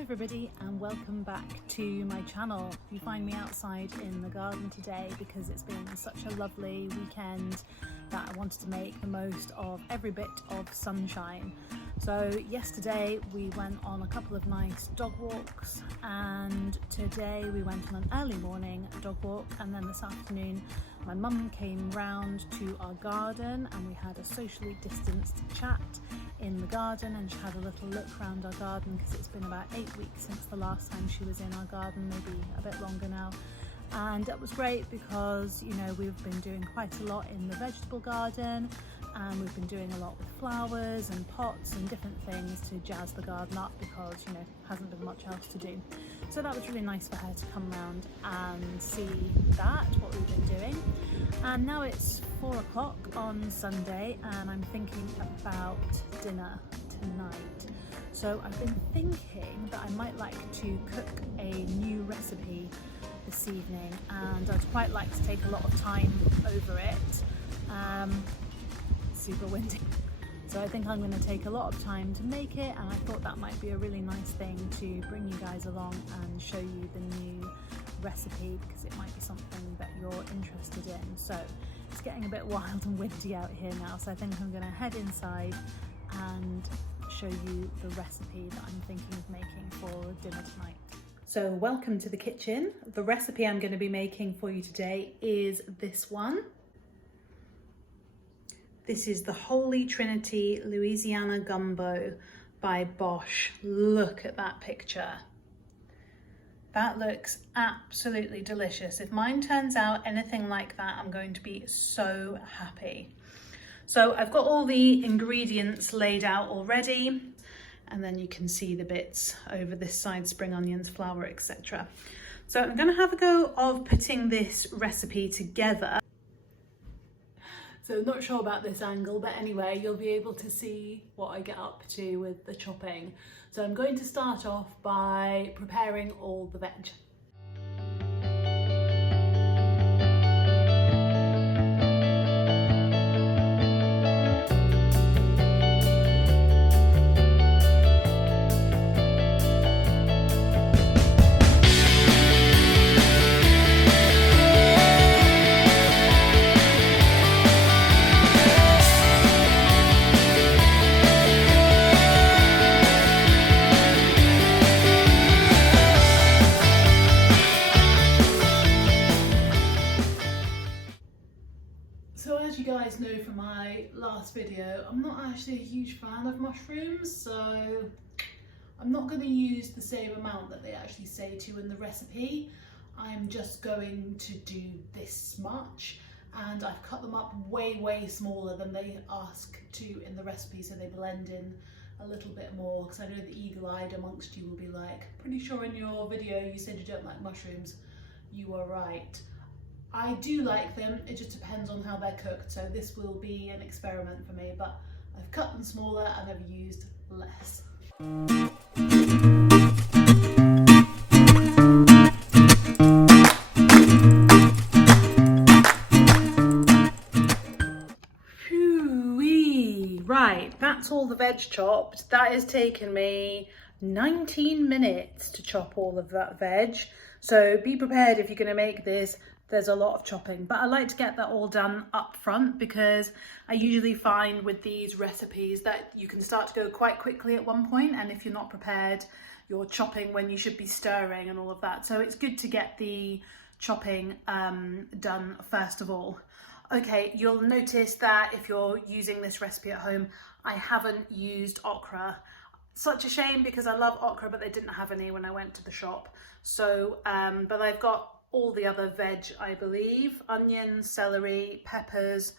everybody and welcome back to my channel. You find me outside in the garden today because it's been such a lovely weekend that I wanted to make the most of every bit of sunshine. So yesterday we went on a couple of nice dog walks, and today we went on an early morning dog walk, and then this afternoon my mum came round to our garden and we had a socially distanced chat in the garden, and she had a little look around our garden because it's been about 8 weeks since the last time she was in our garden, maybe a bit longer now. And it was great because, you know, we've been doing quite a lot in the vegetable garden, and we've been doing a lot with flowers and pots and different things to jazz the garden up because, you know, hasn't been much else to do. So that was really nice for her to come round and see what we've been doing. And now it's 4 o'clock on Sunday and I'm thinking about dinner tonight. So I've been thinking that I might like to cook a new recipe this evening, and I'd quite like to take a lot of time over it. Super windy. So I think I'm going to take a lot of time to make it, and I thought that might be a really nice thing to bring you guys along and show you the new recipe, because it might be something that you're interested in. So it's getting a bit wild and windy out here now, so I think I'm going to head inside and show you the recipe that I'm thinking of making for dinner tonight. So welcome to the kitchen. The recipe I'm going to be making for you today is this one. This is the Holy Trinity Louisiana Gumbo by Bosh. Look at that picture. That looks absolutely delicious. If mine turns out anything like that, I'm going to be so happy. So I've got all the ingredients laid out already, and then you can see the bits over this side: spring onions, flour, etc. So I'm going to have a go of putting this recipe together. So not sure about this angle, but anyway, you'll be able to see what I get up to with the chopping. So I'm going to start off by preparing all the veg. So as you guys know from my last video, I'm not actually a huge fan of mushrooms, so I'm not going to use the same amount that they actually say to in the recipe. I'm just going to do this much, and I've cut them up way smaller than they ask to in the recipe, so they blend in a little bit more, because I know the eagle-eyed amongst you will be like, pretty sure in your video you said you don't like mushrooms. You are right. I do like them, it just depends on how they're cooked, so this will be an experiment for me, but I've cut them smaller and I've used less. Phew-wee. Right, that's all the veg chopped. That has taken me 19 minutes to chop all of that veg, so be prepared if you're going to make this. There's a lot of chopping, but I like to get that all done up front, because I usually find with these recipes that you can start to go quite quickly at one point, and if you're not prepared, you're chopping when you should be stirring and all of that. So it's good to get the chopping done first of all. Okay, you'll notice that if you're using this recipe at home, I haven't used okra. Such a shame, because I love okra, but they didn't have any when I went to the shop. So, but I've got all the other veg, I believe: onions, celery, peppers,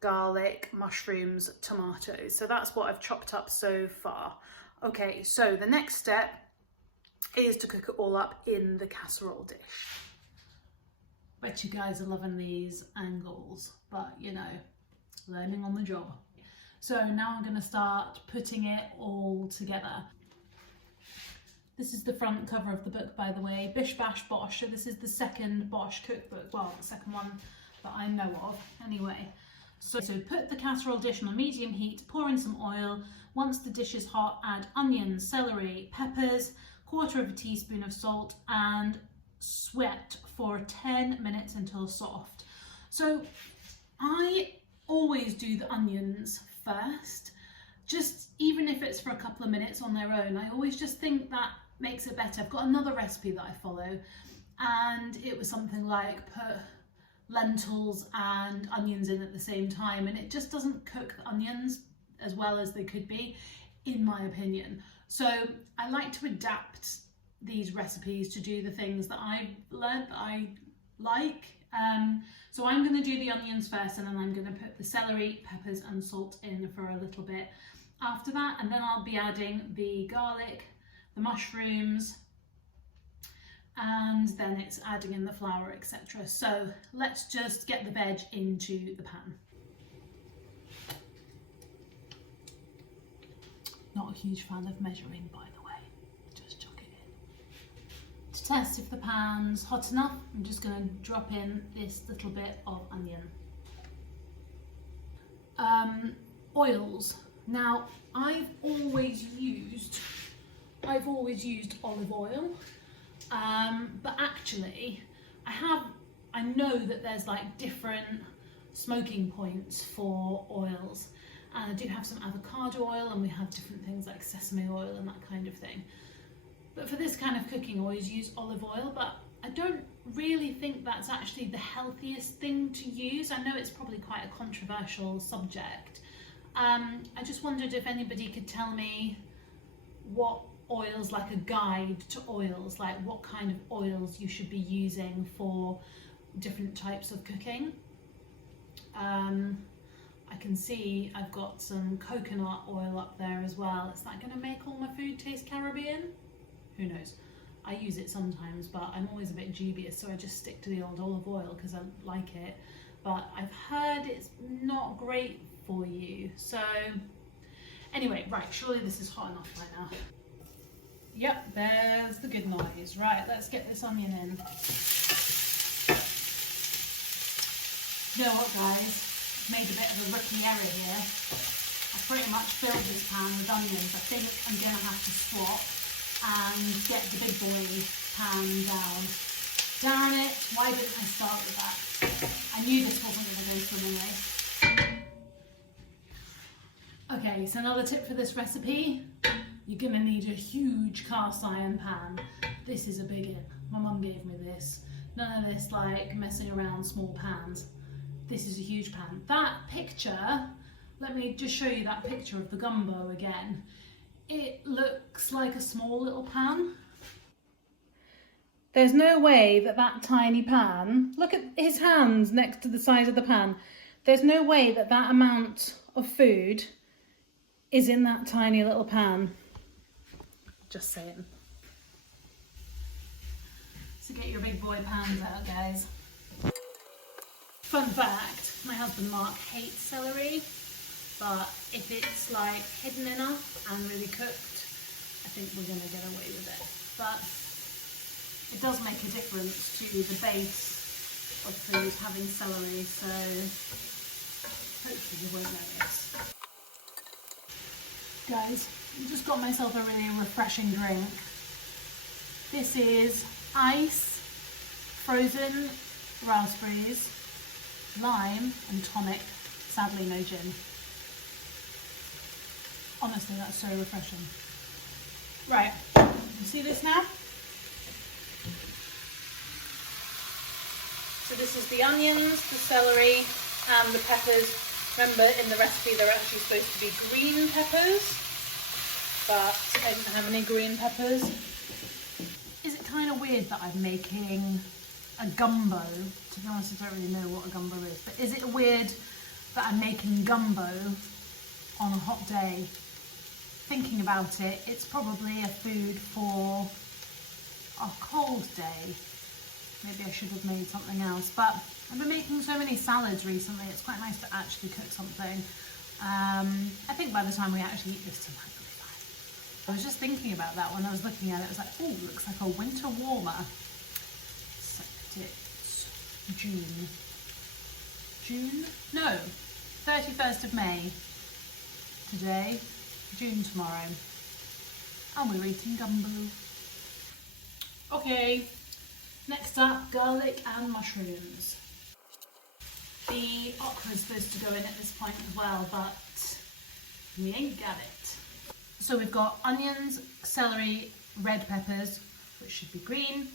garlic, mushrooms, tomatoes. So that's what I've chopped up so far. Okay, so the next step is to cook it all up in the casserole dish. Bet you guys are loving these angles, but you know, learning on the job. So now I'm going to start putting it all together. This is the front cover of the book, by the way, Bish Bash Bosh. So this is the second Bosh cookbook, well, the second one that I know of anyway. So put the casserole dish on medium heat, pour in some oil. Once the dish is hot, add onions, celery, peppers, 1/4 teaspoon of salt, and sweat for 10 minutes until soft. So I always do the onions first, just even if it's for a couple of minutes on their own. I always just think that makes it better. I've got another recipe that I follow, and it was something like put lentils and onions in at the same time, and it just doesn't cook the onions as well as they could be, in my opinion. So I like to adapt these recipes to do the things that I've learned that I like. So I'm going to do the onions first, and then I'm going to put the celery, peppers and salt in for a little bit after that, and then I'll be adding the garlic, the mushrooms, and then it's adding in the flour, etc. So let's just get the veg into the pan. Not a huge fan of measuring, by the way, just chuck it in. To test if the pan's hot enough, I'm just going to drop in this little bit of onion. Oils. Now, I've always used olive oil, but actually I know that there's like different smoking points for oils. I do have some avocado oil, and we have different things like sesame oil and that kind of thing. But for this kind of cooking, I always use olive oil, but I don't really think that's actually the healthiest thing to use. I know it's probably quite a controversial subject. I just wondered if anybody could tell me what oils, like a guide to oils, like what kind of oils you should be using for different types of cooking. I can see I've got some coconut oil up there as well. Is that going to make all my food taste Caribbean? Who knows? I use it sometimes, but I'm always a bit dubious, so I just stick to the old olive oil because I like it. But I've heard it's not great for you. So anyway, right, surely this is hot enough by now. Yep, there's the good noise. Right, let's get this onion in. You know what, guys? Made a bit of a rookie error here. I pretty much filled this pan with onions. I think I'm going to have to swap and get the big boy pan down. Darn it, why didn't I start with that? I knew this wasn't going to go swimmingly. Okay, so another tip for this recipe, you're going to need a huge cast iron pan. This is a big one. My mum gave me this. None of this like messing around small pans. This is a huge pan. That picture, let me just show you that picture of the gumbo again. It looks like a small little pan. There's no way that that tiny pan, look at his hands next to the side of the pan. There's no way that that amount of food is in that tiny little pan. Just saying. So get your big boy pans out, guys. Fun fact, my husband Mark hates celery, but if it's like hidden enough and really cooked, I think we're going to get away with it. But it does make a difference to the base of food having celery, so hopefully you won't notice. Guys, I just got myself a really refreshing drink. This is ice, frozen raspberries, lime and tonic, sadly no gin. Honestly, that's so refreshing. Right, you see this now? So this is the onions, the celery and the peppers. Remember, in the recipe they're actually supposed to be green peppers, but I didn't have any green peppers. Is it kind of weird that I'm making a gumbo? To be honest, I don't really know what a gumbo is, but is it weird that I'm making gumbo on a hot day? Thinking about it, it's probably a food for a cold day. Maybe I should have made something else, but I've been making so many salads recently, it's quite nice to actually cook something. I think by the time we actually eat this tonight, it'll be fine. I was just thinking about that when I was looking at it. I was like, oh, looks like a winter warmer. Except it's June. June? No, 31st of May today, June tomorrow. And we're eating gumbo. Okay, next up, garlic and mushrooms. The okra is supposed to go in at this point as well, but we ain't got it. So we've got onions, celery, red peppers, which should be green,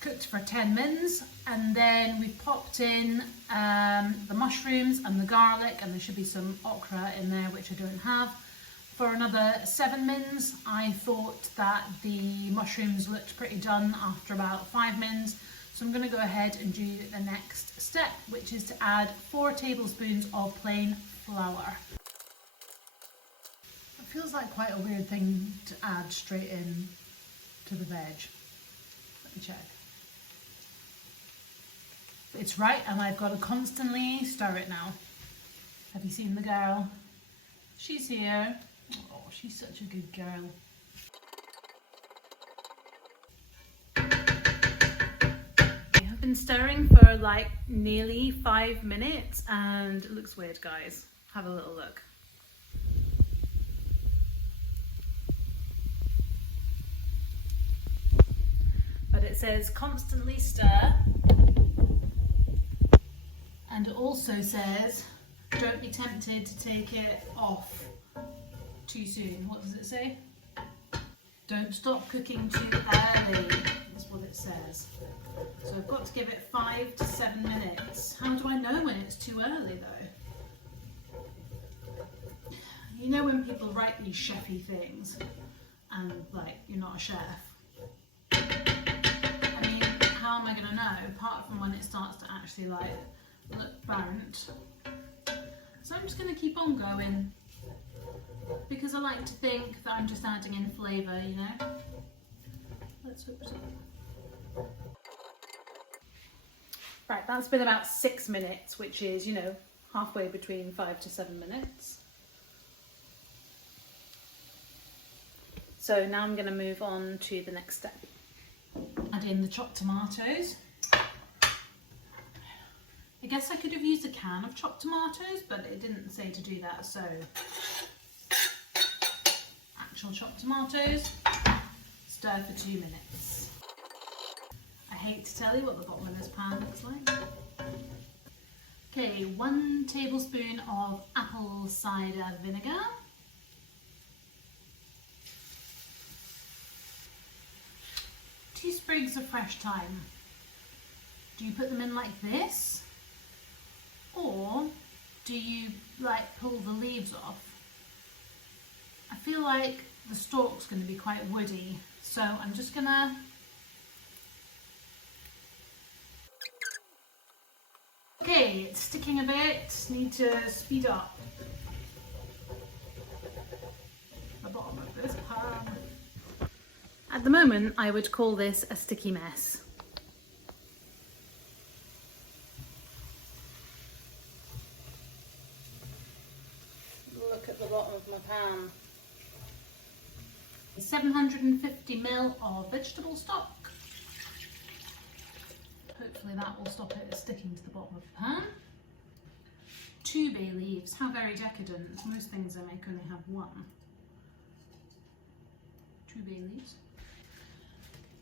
cooked for 10 mins, and then we've popped in the mushrooms and the garlic, and there should be some okra in there, which I don't have, for another 7 mins. I thought that the mushrooms looked pretty done after about 5 mins, so I'm going to go ahead and do the next step, which is to add 4 tablespoons of plain flour. It feels like quite a weird thing to add straight in to the veg. Let me check. It's right, and I've got to constantly stir it now. Have you seen the girl? She's here. Oh, she's such a good girl. I've been stirring for like nearly 5 minutes and it looks weird, guys. Have a little look. But it says constantly stir, and it also says don't be tempted to take it off too soon. What does it say? Don't stop cooking too early. That's what it says. So I've got to give it 5 to 7 minutes. How do I know when it's too early though? You know when people write these chefy things and like you're not a chef? I mean, how am I going to know apart from when it starts to actually like look burnt? So I'm just going to keep on going because I like to think that I'm just adding in flavour, you know? Let's hope so. Right, that's been about 6 minutes, which is, you know, halfway between 5 to 7 minutes. So now I'm going to move on to the next step. Add in the chopped tomatoes. I guess I could have used a can of chopped tomatoes, but it didn't say to do that, so actual chopped tomatoes, stir for 2 minutes. I hate to tell you what the bottom of this pan looks like. Okay, 1 tablespoon of apple cider vinegar. 2 sprigs of fresh thyme. Do you put them in like this? Or do you like pull the leaves off? I feel like the stalk's going to be quite woody, so I'm just gonna okay, it's sticking a bit, need to speed up the bottom of this pan. At the moment I would call this a sticky mess. Look at the bottom of my pan. 750 ml of vegetable stock. Hopefully that will stop it sticking to the bottom of the pan. 2 bay leaves. How very decadent. Most things I make only have 1. 2 bay leaves.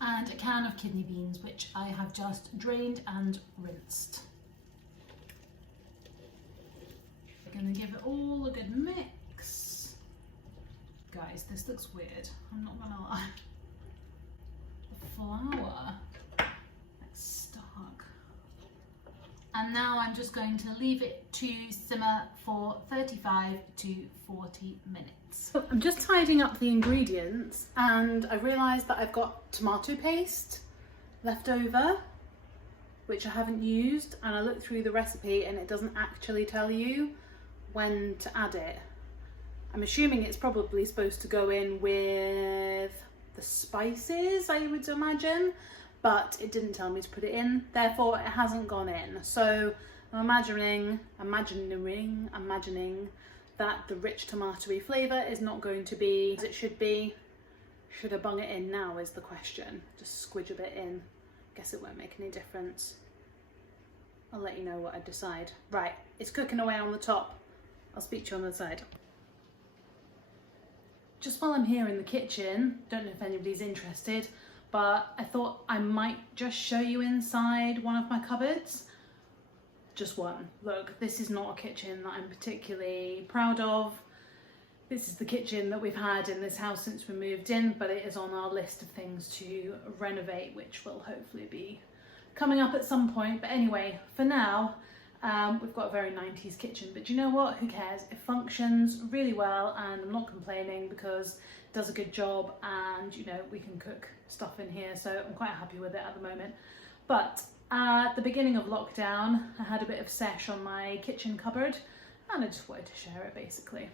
And a can of kidney beans, which I have just drained and rinsed. I'm going to give it all a good mix. Guys, this looks weird. I'm not going to lie. The flour, like stuck. And now I'm just going to leave it to simmer for 35 to 40 minutes. So I'm just tidying up the ingredients and I realised that I've got tomato paste left over, which I haven't used, and I looked through the recipe and it doesn't actually tell you when to add it. I'm assuming it's probably supposed to go in with the spices, I would imagine, but it didn't tell me to put it in, therefore it hasn't gone in. So I'm imagining that the rich tomatoey flavour is not going to be as it should be. Should I bung it in now is the question. Just squidge a bit in. Guess it won't make any difference. I'll let you know what I decide. Right, it's cooking away on the top. I'll speak to you on the side. Just while I'm here in the kitchen, don't know if anybody's interested, but I thought I might just show you inside one of my cupboards. Just one. Look, this is not a kitchen that I'm particularly proud of. This is the kitchen that we've had in this house since we moved in, but it is on our list of things to renovate, which will hopefully be coming up at some point. But anyway, for now, we've got a very 90s kitchen, but do you know what? Who cares? It functions really well and I'm not complaining because it does a good job, and you know, we can cook stuff in here, so I'm quite happy with it at the moment. But at the beginning of lockdown, I had a bit of sesh on my kitchen cupboard and I just wanted to share it basically.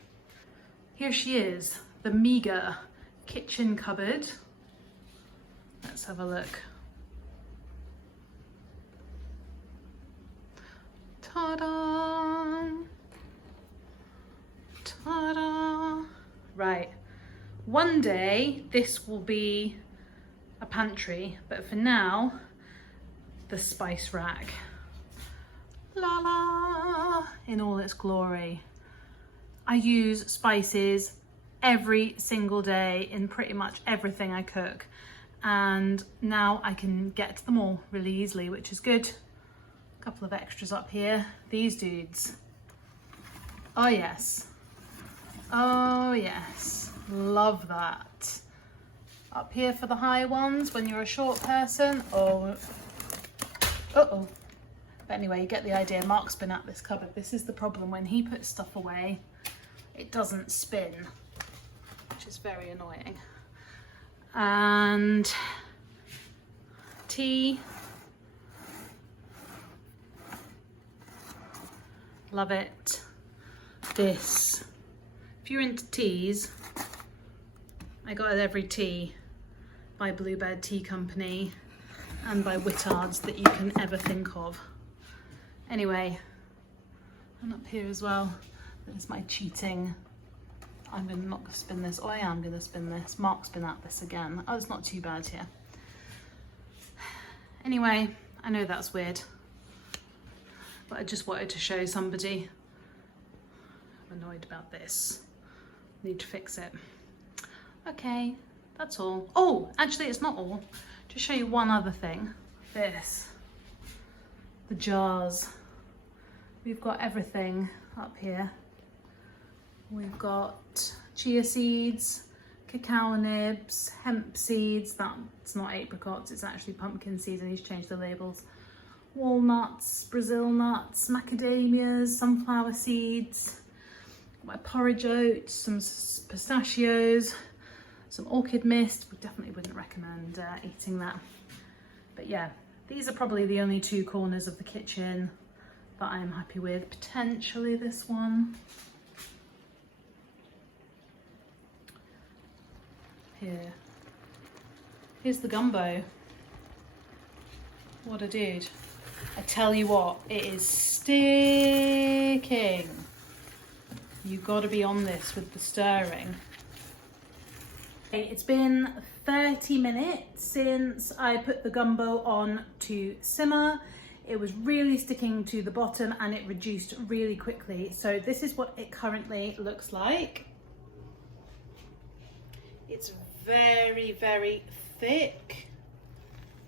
Here she is, the meagre kitchen cupboard. Let's have a look. Ta-da! Ta-da! Right, one day this will be a pantry, but for now, the spice rack. La la! In all its glory. I use spices every single day in pretty much everything I cook, and now I can get to them all really easily, which is good. A couple of extras up here. These dudes. Oh yes. Oh yes. Love that. Up here for the high ones when you're a short person. Oh. Uh-oh. But anyway, you get the idea. Mark's been at this cupboard. This is the problem. When he puts stuff away, it doesn't spin, which is very annoying. And tea. Love it. This. If you're into teas, I got it every tea by Bluebird Tea Company and by Whittards that you can ever think of. Anyway, and up here as well, there's my cheating. I'm not gonna spin this. Oh, I am gonna spin this. Mark's been at this again. Oh, it's not too bad here. Anyway, I know that's weird, but I just wanted to show somebody. I'm annoyed about this. Need to fix it. Okay, that's all. Oh, actually it's not all. Just show you one other thing. This. The jars. We've got everything up here. We've got chia seeds, cacao nibs, hemp seeds. That's not apricots, it's actually pumpkin seeds. I need to change the labels. Walnuts, Brazil nuts, macadamias, sunflower seeds, my porridge oats, some pistachios, some orchid mist. We definitely wouldn't recommend eating that. But yeah, these are probably the only two corners of the kitchen that I'm happy with. Potentially this one. Here. Here's the gumbo. What a dude. I tell you what, it is sticking. You gotta be on this with the stirring. It's been 30 minutes since I put the gumbo on to simmer. It was really sticking to the bottom and it reduced really quickly. So this is what it currently looks like. It's very, very thick.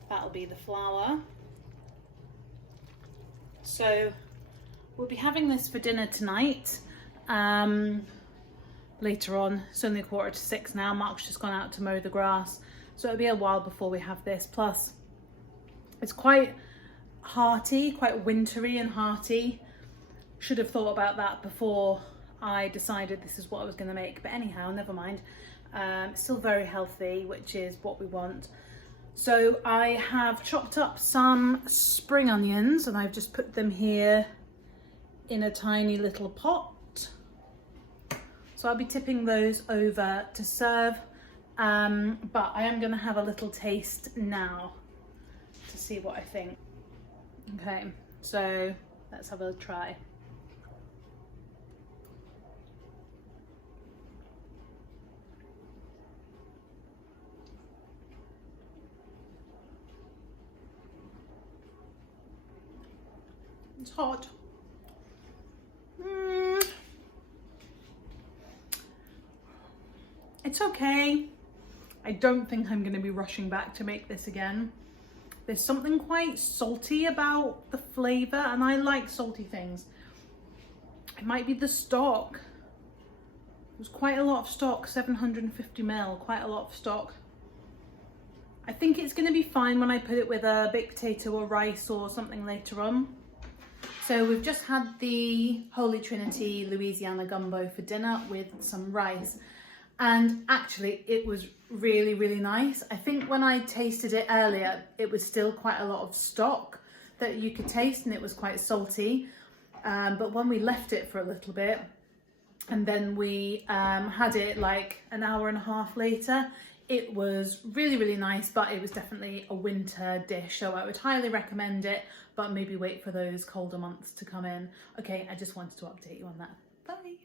That'll be the flour. So we'll be having this for dinner tonight. Later on. It's only 5:45 now. Mark's just gone out to mow the grass, so it'll be a while before we have this. Plus it's quite hearty, quite wintry and hearty. Should have thought about that before I decided this is what I was going to make, but anyhow, never mind. It's still very healthy, which is what we want. So I have chopped up some spring onions and I've just put them here in a tiny little pot. So I'll be tipping those over to serve, but I am going to have a little taste now to see what I think. Okay, so let's have a try. It's hot. It's okay. I don't think I'm going to be rushing back to make this again. There's something quite salty about the flavour, and I like salty things. It might be the stock. It was quite a lot of stock, 750 ml, quite a lot of stock. I think it's going to be fine when I put it with a baked potato or rice or something later on. So we've just had the Holy Trinity Louisiana Gumbo for dinner with some rice. And actually it was really, really nice. I think when I tasted it earlier, it was still quite a lot of stock that you could taste, and it was quite salty. But when we left it for a little bit, and then we had it like an hour and a half later, it was really, really nice, but it was definitely a winter dish. So I would highly recommend it, but maybe wait for those colder months to come in. Okay, I just wanted to update you on that. Bye.